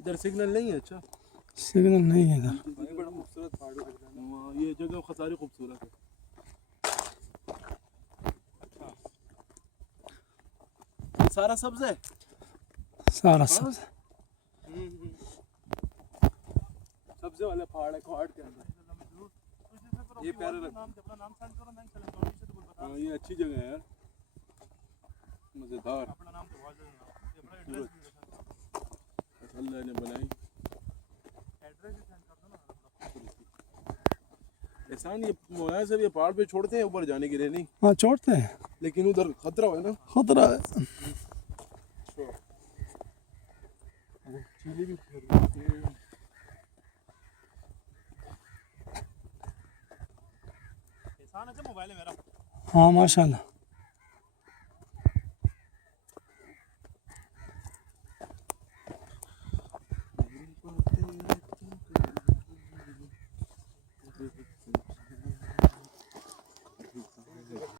इधर सिग्नल नहीं है। अच्छा, सिग्नल नहीं है इधर। बड़ा खूबसूरत पहाड़ लग रहा है। ये जगह खसारी खूबसूरत है। ये सारा सब्ज है। सारा सब सब्जे वाले पहाड़ है पहाड़ के अंदर। ये प्यारे हाँ, ये अच्छी जगह है यार, मजेदार। अल्लाह ने बनाई। एहसान, ये मौलाना साहब ये पहाड़ पे छोड़ते हैं ऊपर जाने के लिए नहीं, हाँ छोड़ते हैं, लेकिन उधर खतरा है ना। खतरा है। चीले भी फिर रही हैं। मोबाइल है मेरा। हाँ माशाल्लाह।